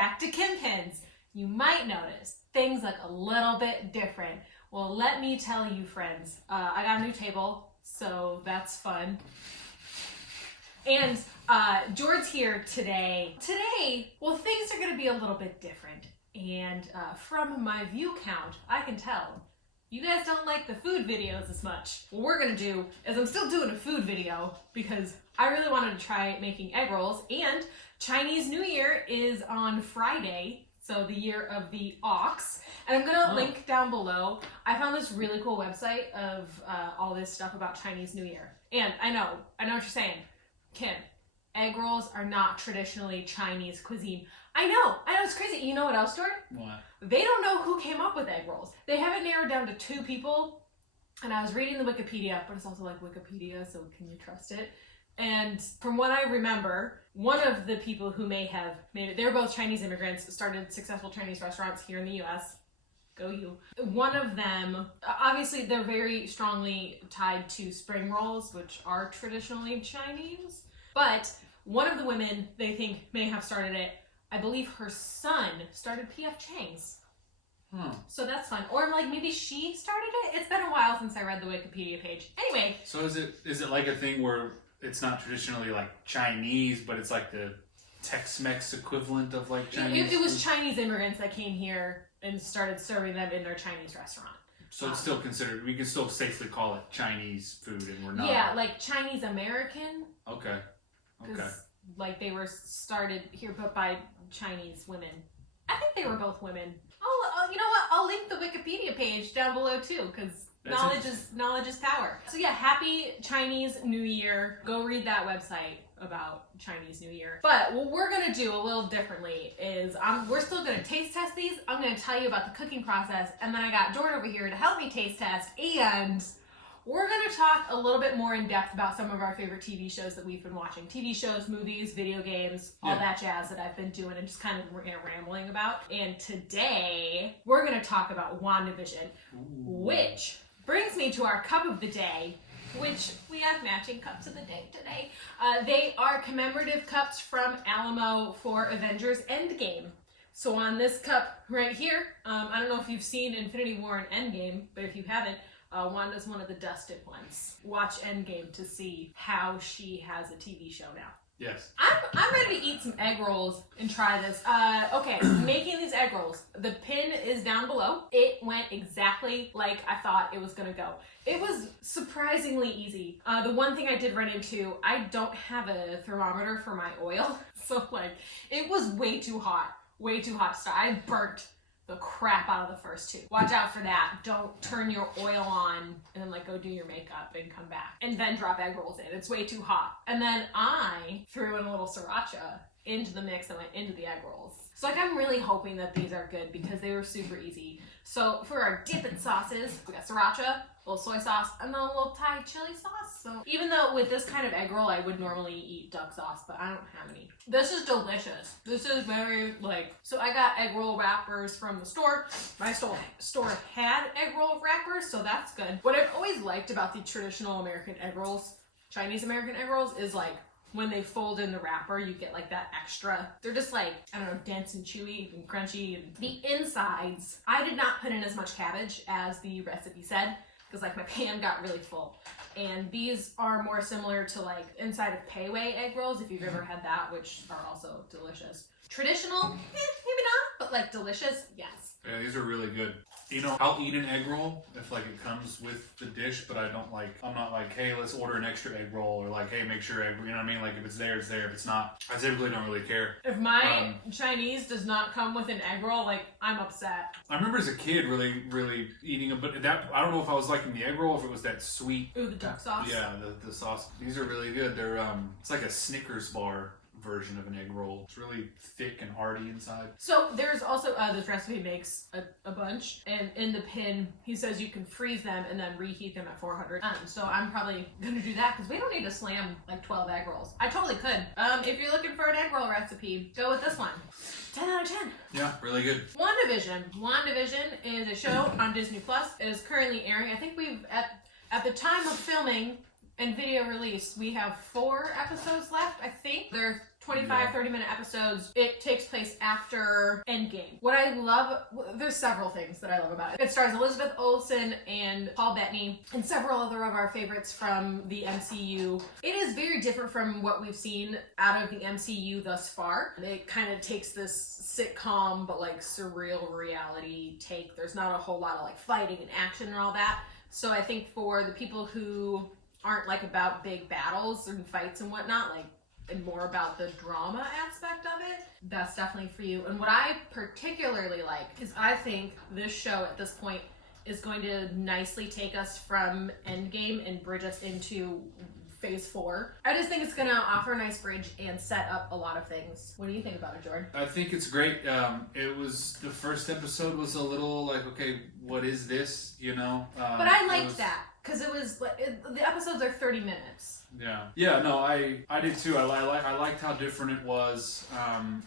back to Kim Pins. You might notice things look a little bit different. Well, let me tell you, friends, I got a new table, so that's fun. And George's here today. Well, things are going to be a little bit different. And from my view count, I can tell you guys don't like the food videos as much. What we're going to do is I'm still doing a food video because I really wanted to try making egg rolls. And Chinese New Year is on Friday, so the year of the ox. And I'm going to link down below. I found this really cool website of all this stuff about Chinese New Year. And I know what you're saying. Kim, egg rolls are not traditionally Chinese cuisine. I know, it's crazy. You know what else, Jordan? What? They don't know who came up with egg rolls. They have it narrowed down to 2 people, and I was reading the Wikipedia, but it's also like Wikipedia, so can you trust it? And from what I remember, one of the people who may have made it, they're both Chinese immigrants, started successful Chinese restaurants here in the US. Go you. One of them, obviously they're very strongly tied to spring rolls, which are traditionally Chinese. But one of the women they think may have started it, I believe her son started P.F. Chang's. So that's fun. Or like maybe she started it. It's been a while since I read the Wikipedia page. Anyway. So is it like a thing where it's not traditionally like Chinese, but it's like the Tex-Mex equivalent of like Chinese? It was Chinese immigrants that came here and started serving them in their Chinese restaurant. So it's still considered, we can still safely call it Chinese food and we're not. Yeah, like Chinese American. Okay. Like they were started here but by Chinese women. I think they were both women. You know what? I'll link the Wikipedia page down below too, because knowledge is power. So yeah, happy Chinese New Year. Go read that website about Chinese New Year. But what we're gonna do a little differently is we're still gonna taste test these. I'm gonna tell you about the cooking process, and then I got Jordan over here to help me taste test, and we're going to talk a little bit more in depth about some of our favorite TV shows that we've been watching. TV shows, movies, video games, all that jazz that I've been doing and just kind of rambling about. And today, we're going to talk about WandaVision, which brings me to our cup of the day, which we have matching cups of the day today. They are commemorative cups from Alamo for Avengers Endgame. So on this cup right here, I don't know if you've seen Infinity War and Endgame, but if you haven't, Wanda's one of the dusted ones. Watch Endgame to see how she has a TV show now. Yes. I'm ready to eat some egg rolls and try this. Okay, making these egg rolls. The pin is down below. It went exactly like I thought it was gonna go. It was surprisingly easy. The one thing I did run into, I don't have a thermometer for my oil. So like, it was way too hot to start. I burnt the crap out of the first 2. Watch out for that. Don't turn your oil on and then like go do your makeup and come back and then drop egg rolls in. It's way too hot. And then I threw in a little sriracha into the mix and went into the egg rolls. So like I'm really hoping that these are good because they were super easy. So for our dipping sauces, we got sriracha, a little soy sauce, and then a little Thai chili sauce. So even though with this kind of egg roll, I would normally eat duck sauce, but I don't have any. This is delicious. This is very so I got egg roll wrappers from the store. My store had egg roll wrappers, so that's good. What I've always liked about the traditional American egg rolls, Chinese American egg rolls, is like when they fold in the wrapper, you get like that extra. They're just like, I don't know, dense and chewy and crunchy. And the insides, I did not put in as much cabbage as the recipe said, because like my pan got really full. And these are more similar to like inside of Pei Wei egg rolls, if you've ever had that, which are also delicious. Traditional, maybe not, but like delicious, yes. Yeah, these are really good. You know, I'll eat an egg roll if like it comes with the dish, but I'm not like, hey, let's order an extra egg roll, or like, hey, make sure egg, you know what I mean? Like if it's there, it's there. If it's not, I typically don't really care. If my Chinese does not come with an egg roll, like I'm upset. I remember as a kid really eating it, but that, I don't know if I was liking the egg roll, if it was that sweet. Ooh, the duck sauce. Yeah, the sauce. These are really good. They're, it's like a Snickers bar version of an egg roll. It's really thick and hearty inside. So there's also this recipe makes a bunch, and in the pin he says you can freeze them and then reheat them at 400. So I'm probably gonna do that because we don't need to slam like 12 egg rolls. I totally could. If you're looking for an egg roll recipe, go with this one. 10 out of 10. Yeah, really good. WandaVision is a show on Disney Plus. It is currently airing. I think we've at the time of filming and video release, we have 4 episodes left, I think. They're 25, 30-minute episodes. It takes place after Endgame. What I love, there's several things that I love about it. It stars Elizabeth Olsen and Paul Bettany and several other of our favorites from the MCU. It is very different from what we've seen out of the MCU thus far. It kind of takes this sitcom but like surreal reality take. There's not a whole lot of like fighting and action and all that. So I think for the people who aren't like about big battles and fights and whatnot, like, and more about the drama aspect of it, that's definitely for you. And what I particularly like is I think this show at this point is going to nicely take us from Endgame and bridge us into Phase 4. I just think it's going to offer a nice bridge and set up a lot of things. What do you think about it, Jordan? I think it's great. It was, the first episode was a little like, okay, what is this, you know? But I liked that, because it was, the episodes are 30 minutes. Yeah, no, I did too. I liked how different it was.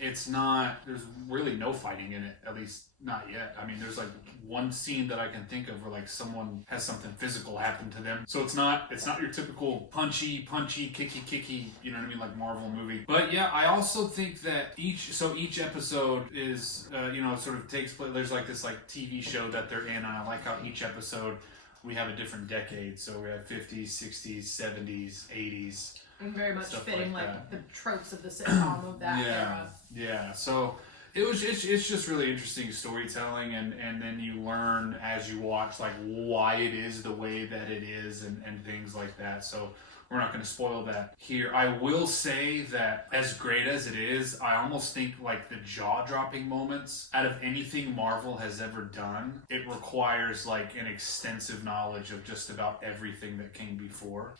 It's not, there's really no fighting in it, at least not yet. I mean, there's like one scene that I can think of where like someone has something physical happen to them. So it's not your typical punchy, kicky, you know what I mean, like Marvel movie. But yeah, I also think that each episode is, sort of takes place, there's like this like TV show that they're in, and I like how each episode we have a different decade. So we have 50s, 60s, 70s, 80s. And very much fitting like the tropes of the sitcom of that era. Yeah. So it's just really interesting storytelling, and then you learn as you watch like why it is the way that it is and things like that. So we're not going to spoil that here. I will say that as great as it is, I almost think like the jaw-dropping moments out of anything Marvel has ever done, it requires like an extensive knowledge of just about everything that came before.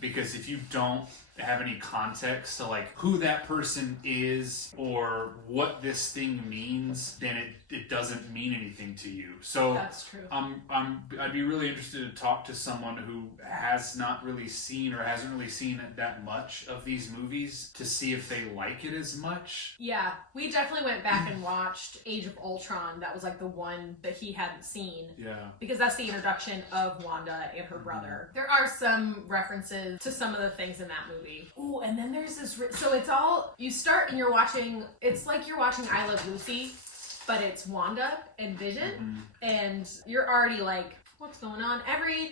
Because if you don't have any context to like who that person is or what this thing means, then it doesn't mean anything to you. So that's true. I'd be really interested to talk to someone who has not really seen or hasn't really seen that much of these movies to see if they like it as much. Yeah, we definitely went back and watched Age of Ultron. That was like the one that he hadn't seen. Yeah. Because that's the introduction of Wanda and her brother. There are some references to some of the things in that movie. Ooh, and then there's this, so it's all, you start and you're watching, it's like you're watching I Love Lucy, but it's Wanda and Vision, and you're already like, what's going on?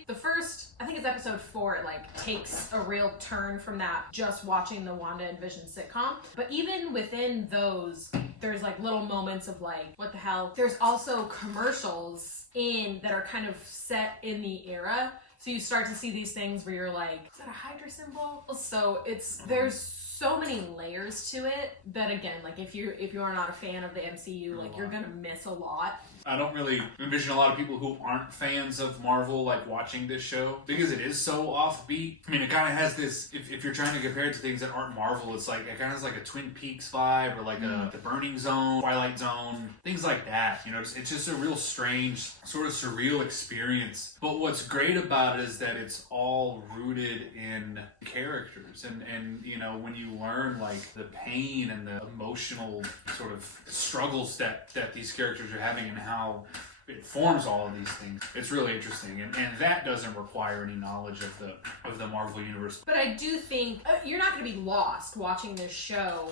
The first, I think it's episode 4, it like takes a real turn from that just watching the Wanda and Vision sitcom. But even within those, there's like little moments of like, what the hell? There's also commercials that are kind of set in the era. So you start to see these things where you're like, is that a Hydra symbol? So there's so many layers to it that, again, like if you are not a fan of the MCU, like you're gonna miss a lot. I don't really envision a lot of people who aren't fans of Marvel like watching this show because it is so offbeat. I mean, it kind of has this, if you're trying to compare it to things that aren't Marvel, it's like, it kind of has like a Twin Peaks vibe or like the Burning Zone, Twilight Zone, things like that. You know, it's just a real strange, sort of surreal experience. But what's great about it is that it's all rooted in characters and you know, when you learn like the pain and the emotional sort of struggles that these characters are having and how it forms all of these things, it's really interesting, and that doesn't require any knowledge of the Marvel universe. But I do think you're not going to be lost watching this show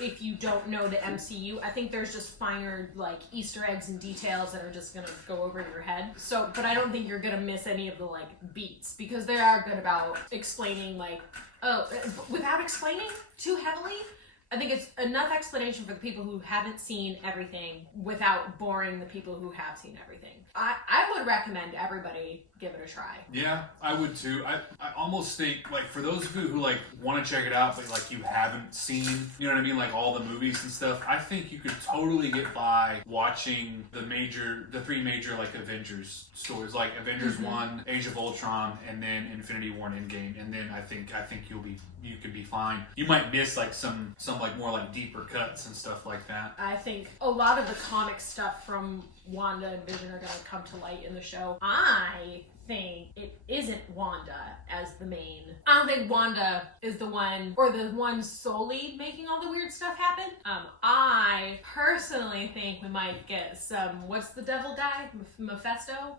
if you don't know the MCU. I think there's just finer like Easter eggs and details that are just gonna go over your head. So, but I don't think you're gonna miss any of the like beats, because they are good about explaining like, without explaining too heavily. I think it's enough explanation for the people who haven't seen everything without boring the people who have seen everything. I would recommend everybody give it a try. Yeah, I would too. I almost think, like, for those of you who, like, want to check it out, but, like, you haven't seen, you know what I mean, like, all the movies and stuff, I think you could totally get by watching the 3 major, like, Avengers stories, like Avengers 1, Age of Ultron, and then Infinity War and Endgame, and then I think you could be fine. You might miss, like, some like, more, like, deeper cuts and stuff like that. I think a lot of the comic stuff from Wanda and Vision are going to come to light in the show. I think it isn't Wanda as the main. I don't think Wanda is the one, or the one solely making all the weird stuff happen. I personally think we might get some, what's the devil guy? Mephisto?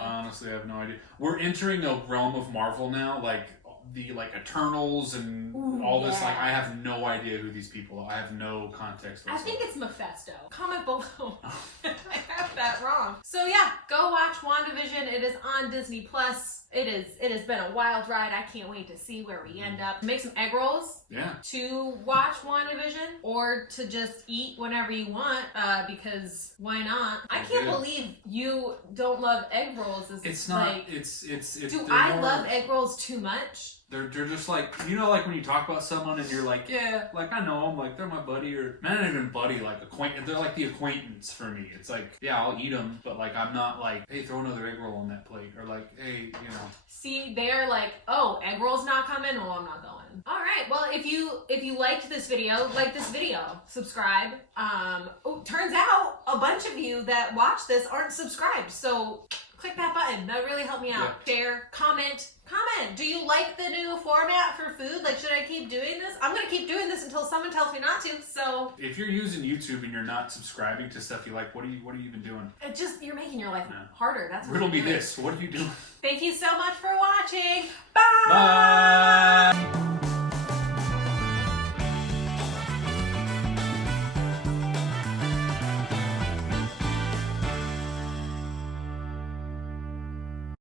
Honestly, I have no idea. We're entering a realm of Marvel now, like, the like Eternals and all this. Like, I have no idea who these people are. I have no context. I think it's Mephisto. Comment below. I have that wrong. So yeah, go watch WandaVision. It is on Disney Plus. It has been a wild ride. I can't wait to see where we end up. Make some egg rolls. Yeah. To watch WandaVision or to just eat whenever you want, because why not? I can't believe you don't love egg rolls. It's not. Like, it's. Do I love egg rolls too much? They're just like, you know, like when you talk about someone and you're like, yeah, like I know them, like they're my buddy, or not even buddy, like acquaintance. They're like the acquaintance for me. It's like, yeah, I'll eat them, but like I'm not like, hey, throw another egg roll on that plate, or like, hey, you know. See, they're like, oh, egg roll's not coming. Oh, I'm not going. All right. Well, if you liked this video, like this video, subscribe. Turns out a bunch of you that watch this aren't subscribed, so click that button. That really helped me out. Yeah. Share, comment. Do you like the new format for food? Like, should I keep doing this? I'm gonna keep doing this until someone tells me not to. So if you're using YouTube and you're not subscribing to stuff you like, what are you even doing? It just, you're making your life harder. That's what it'll be. This. What are you doing? Thank you so much for watching. Bye. Bye.